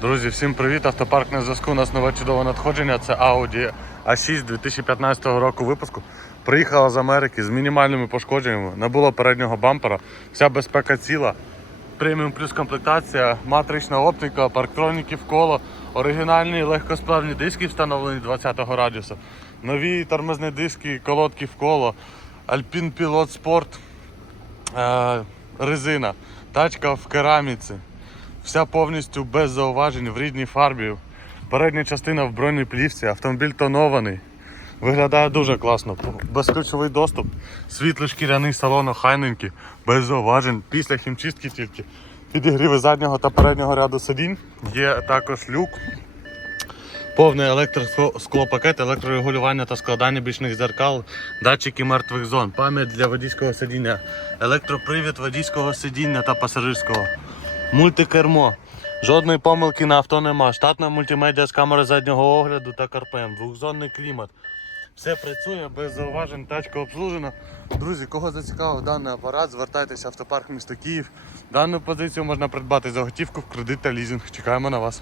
Друзі, всім привіт! Автопарк на зв'язку. У нас нове чудове надходження. Це Audi A6 2015 року випуску. Приїхала з Америки з мінімальними пошкодженнями. Не було переднього бампера. Вся безпека ціла. Преміум плюс комплектація, матрична оптика, парктроніки в коло, оригінальні легкосплавні диски встановлені 20-го радіусу, нові тормозні диски, колодки в коло, Alpine Pilot Sport, резина, тачка в кераміці. Вся повністю без зауважень в рідній фарбі. Передня частина в броній плівці, автомобіль тонований. Виглядає дуже класно. Безключовий доступ, світлий шкіряний салон охайненький, без зауважень, після хімчистки тільки. Підігріви заднього та переднього ряду сидінь. Є також люк. Повний електросклопакет, електрорегулювання та складання бічних зеркал, датчики мертвих зон, пам'ять для водійського сидіння, електропривід водійського сидіння та пасажирського. Мультикермо. Жодної помилки на авто нема. Штатна мультимедіа з камери заднього огляду та карпем. Двохзонний клімат. Все працює без зауважень, тачка обслужена. Друзі, кого зацікавив даний апарат, звертайтеся в автопарк міста Київ. Дану позицію можна придбати за готівку в кредит та лізинг. Чекаємо на вас.